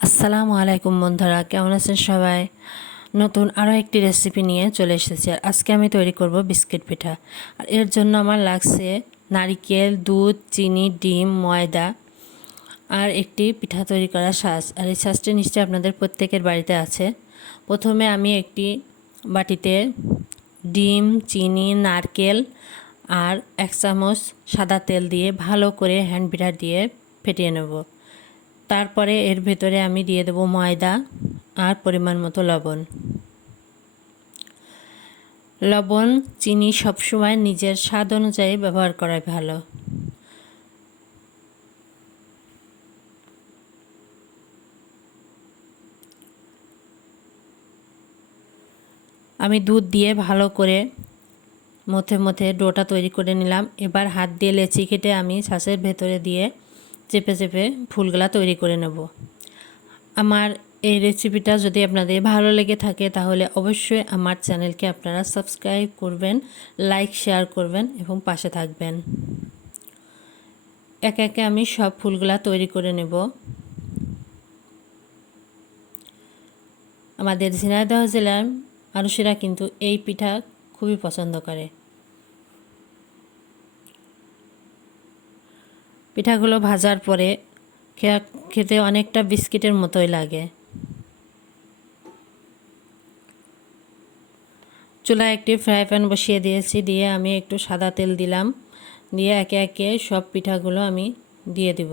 আসসালামু আলাইকুম বন্ধুরা, কেমন আছেন সবাই? নতুন আরও একটি রেসিপি নিয়ে চলে এসেছি। আর আজকে আমি তৈরি করব বিস্কিট পিঠা। আর এর জন্য আমার লাগছে নারিকেল, দুধ, চিনি, ডিম, ময়দা আর একটি পিঠা তৈরি করার সাজ। আর এই সাজটি নিশ্চয়ই আপনাদের প্রত্যেকের বাড়িতে আছে। প্রথমে আমি একটি বাটিতে ডিম, চিনি, নারকেল আর 1 চামচ সাদা তেল দিয়ে ভালো করে হ্যান্ড বিটার দিয়ে ফেটিয়ে নেব। তারপরে এর ভেতরে আমি দিয়ে দেব ময়দা আর পরিমাণ মতো লবণ। লবণ, চিনি সবসময় নিজের স্বাদ অনুযায়ী ব্যবহার করাই ভালো। আমি দুধ দিয়ে ভালো করে মথে মথে ডোটা তৈরি করে নিলাম। এবার হাত দিয়ে লেচি কেটে আমি ছাঁচের ভেতরে দিয়ে চেপে চেপে ফুলগুলা তৈরি করে নেব। আমার এই রেসিপিটা যদি আপনাদের ভালো লেগে থাকে তাহলে অবশ্যই আমার চ্যানেলকে আপনারা সাবস্ক্রাইব করবেন, লাইক শেয়ার করবেন এবং পাশে থাকবেন। একে একে আমি সব ফুলগুলা তৈরি করে নেব। আমাদের ঝিনাইদহ জেলার মানুষেরা কিন্তু এই পিঠা খুবই পছন্দ করে। পিঠাগুলো ভাজার পরে খেতে অনেকটা বিস্কিটের মতোই লাগে। চুলায় একটি ফ্রাই প্যান বসিয়ে দিয়েছি, দিয়ে আমি একটু সাদা তেল দিলাম, দিয়ে একে একে সব পিঠাগুলো আমি দিয়ে দিব।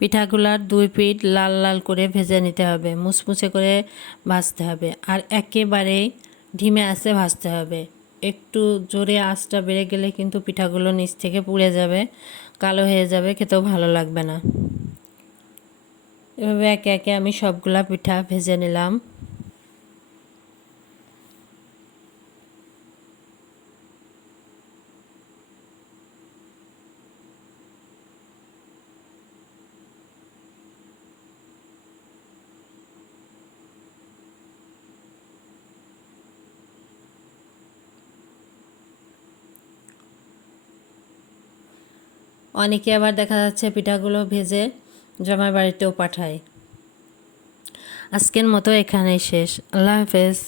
পিঠাগুলার 2 পিঠ লাল লাল করে ভেজে নিতে হবে, মুচমুচে করে ভাজতে হবে আর একেবারেই ধিমে আঁচে ভাজতে হবে। একটু জোরে আঁচটা বেড়ে গেলে কিন্তু পিঠাগুলো নিচ থেকে পুড়ে যাবে, কালো হয়ে যাবে, খেতেও ভালো লাগবে না। এভাবে একে একে আমি সবগুলা পিঠা ভেজে নিলাম। অনেকে আবার দেখা যাচ্ছে পিঠাগুলো ভেজে জামাই বাড়িতেও পাঠায়। আজকের মতো এখানেই শেষ। আল্লাহ হাফেজ।